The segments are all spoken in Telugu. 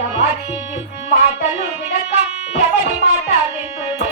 ఎవరి మాటలు వినక ఎవరి మాట వింటునే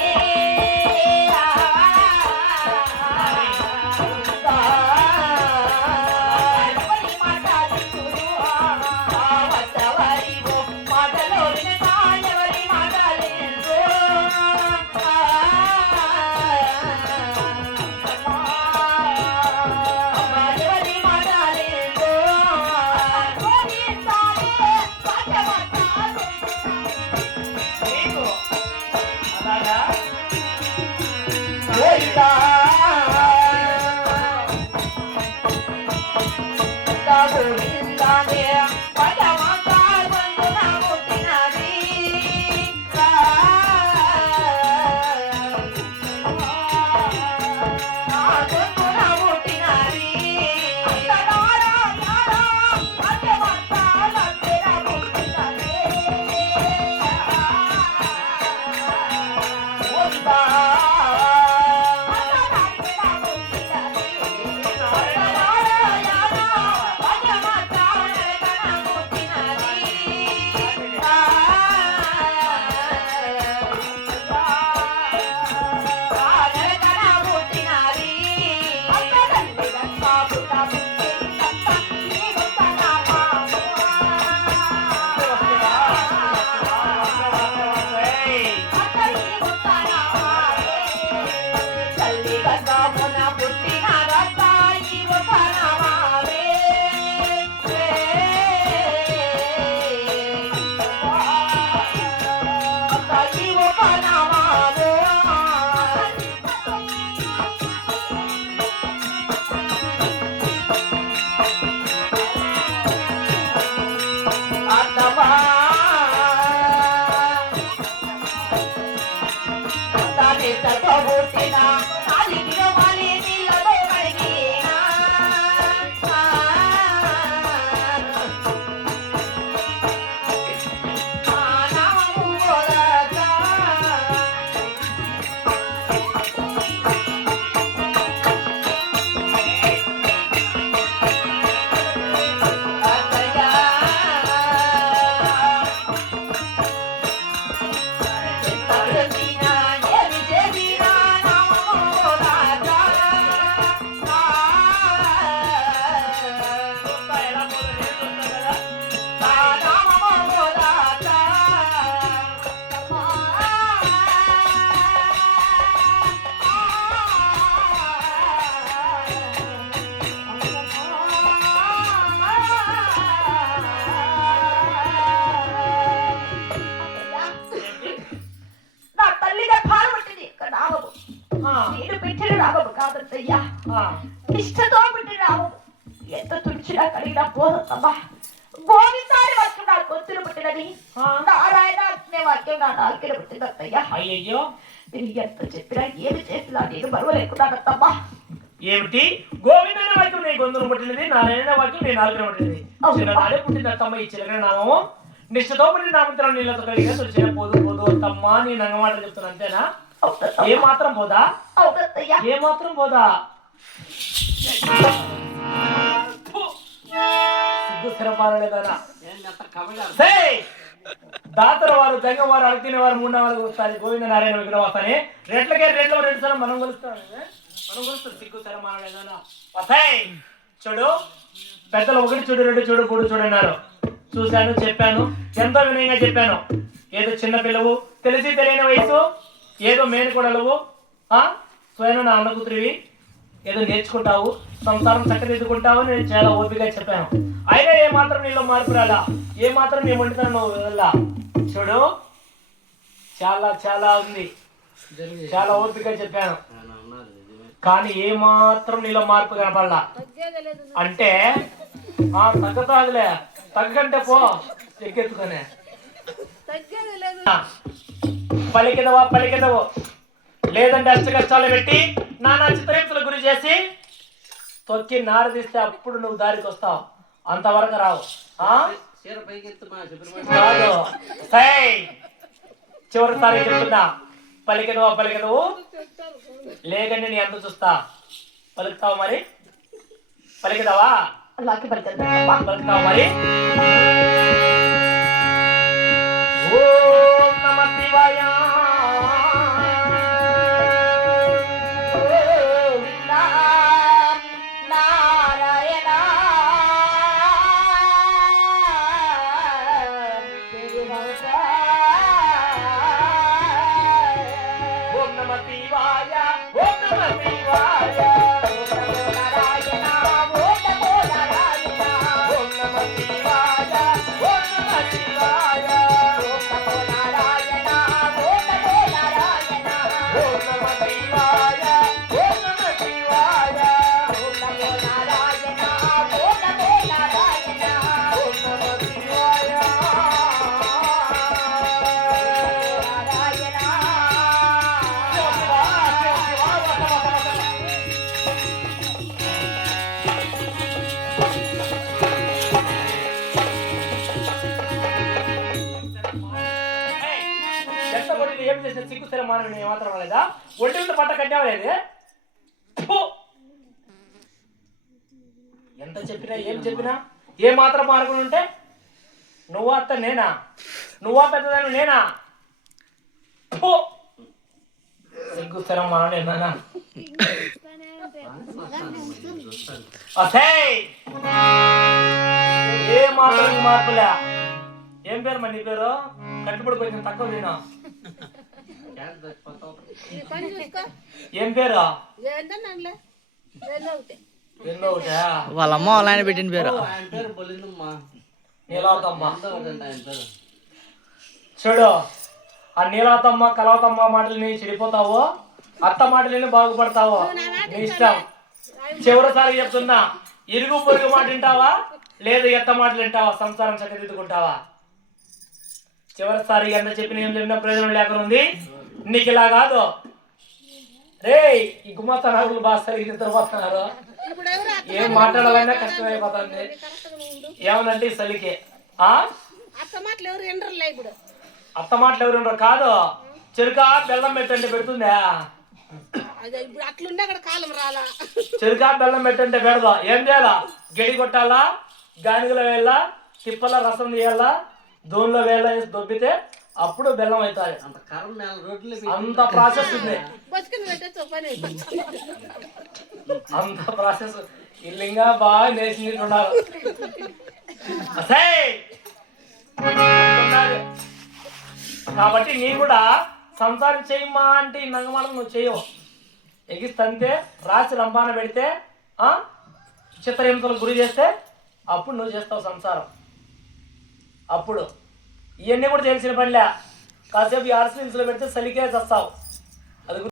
Babylon, yeah. నిష్ఠతో పెట్టిన రావదు ఎంత తుడిచినా కడిగినా పోదమ్మా. గోవిందారి వాక్యం నా గొంతులు పుట్టినది. నారాయణ అనే వాక్యం నా నాలుకలు పుట్టినత్తయ్యా అయ్యయ్యో. నేను ఎంత చెప్పినా ఏమి చేసినా నేను బరువలేకున్నానత్తమ్మా ఏమిటి? గోవిందన వాక్యం నీ గొంతును పుట్టినది నారాయణ వాక్యం నీ నాలుగు పుట్టినది. చిన్ననాడే పుట్టిన అత్తమ్మ ఈ చిలకన నామము. నిష్ఠతో పుట్టిన నామంతరం నీళ్ళతో కలిగిన తులసిన పోదు పోదు అత్తమ్మ నీ నంగమాట చెప్తున్నా అంతేనా? ఏ మాత్రం పోదా? ఏ మాత్రం పోదా? దాతర వారు జంగ వారు అడిగిన వారు మూడు వారు వస్తారు గోవింద నారాయణ విగ్రహం వస్తానే రెట్లకే రెట్లు రెండు సార్లు మనం కొలుస్తాం? మనం కొలుస్తాం సిగ్గు సరే మానలేదన్నా వస్తాయి. చూడు పెద్దలు ఒకటి చూడు రెండు చూడు మూడు చూడు అన్నారు. చూశాను చెప్పాను. ఎంతో వినయంగా చెప్పాను. ఏదో చిన్న పిల్లవు. తెలిసి తెలియని వయసు. ఏదో మేనకోడలువు స్వయం నా అన్న కూతురివి ఏదో నేర్చుకుంటావు సంసారం చక్కదిద్దుకుంటావు అని నేను చాలా ఓపికగా చెప్పాను. అయినా ఏ మాత్రం నీలో మార్పు రాలా? ఏ మాత్రం నీ వండుతాను నువ్వు వదల్లా చూడు చాలా చాలా ఉంది. చాలా ఓపికగా చెప్పాను. కానీ ఏ మాత్రం నీలో మార్పు కనపడలా? అంటే ఆ తగ్గతాదిలే. తగ్గంటే పో ఎక్కెత్తుకొని పలికిదవా పలికిదవు లేదంటే అష్ట కష్టాలు పెట్టి నానా చిత్రహింసల గురి చేసి తొక్కి నారదీస్తే అప్పుడు నువ్వు దారికి వస్తావు. అంతవరకు రావు. చివరిసారి చెప్తున్నా. పలికిదవా పలికిదవు లేదండి నీ అంత చూస్తా. పలుకుతావు మరి? పలికిదావా? పలుకుతావు మరి? కష్టపడి ఏం చేసిన సిగ్గు సరే మానవుని ఏమాత్రం లేదా ఒంటి మీద పంట కట్టావలేదు ఎంత చెప్పినా ఏం చెప్పినా ఏ మాత్రం మార్గం ఉంటే నువ్వు అత్త నేనా? నువ్వా పెద్దదాన్ని నేనా? సిగ్గు స్థిరం మానవుడు ఏమైనా ఏ మాత్రం మార్పులే? ఏం పేరు మా నీ పేరు? కట్టుబడి కొంచెం తక్కువ తినా ఏం పేరు? వాళ్ళ అమ్మ వాళ్ళ ఆయన పెట్టిన పేరు. చూడు ఆ నీలాతమ్మ కలవతమ్మ మాటలని చెడిపోతావు అత్త మాటలని బాగుపడతావు నీ ఇష్టం. చివరిసారి చెప్తున్నా ఇరుగు పొరుగు మాట వింటావా? లేదు ఎత్త మాటలు వింటావా? సంసారం చక్కదిద్దుకుంటావా? చివరిసారి ఎంత చెప్పిన ఏం చెప్పినా ప్రయోజనం లేకుండా ఉంది. నీకు ఇలా కాదు. రే ఈ గుమ్మస్తా నాగులు బాగా సరిగ్గా నిద్రపోతున్నారు ఏం మాట్లాడాలన్నా కష్టమైపోతుంది. ఏమనంటే ఈ చలికి ఆ? అత్త మాటలు ఎవరు ఎండర్లే ఇప్పుడు. అత్త మాటలు ఎవరు కాదు. చెరుక బెల్లం పెట్టంటే పెడుతుందా? ఇప్పుడు అట్లుండే అక్కడ కాలం రాలా. చెరుక బెల్లం పెట్టంటే పెడదా? ఏం చేయాలా? గడి కొట్టాలా? గానిగలో వేయాలా? తిప్పల రసం తీయాలా? దూన్లో వేసి దొబ్బితే అప్పుడు బెల్లం అవుతుంది. అంత కరం నేల రోడ్లు అంత ప్రాసెస్ ఉంది. అంత ప్రాసెస్. ఇల్లింగా బాగా నేసి ఉన్నారు. కాబట్టి నీ కూడా సంసారం చేయమ్మా అంటే ఈ నంగమాలకు నువ్వు చేయవు. ఎగిస్తంతే రాసి రంపాన పెడితే ఆ? చిత్రహింసలకు గురి చేస్తే అప్పుడు నువ్వు చేస్తావు సంసారం. అప్పుడు. ఇవన్నీ కూడా తెలిసిన పనిలే. కాసేపు ఈ ఆర్సీన్స్లో పెడితే సలికే చస్తావు. అది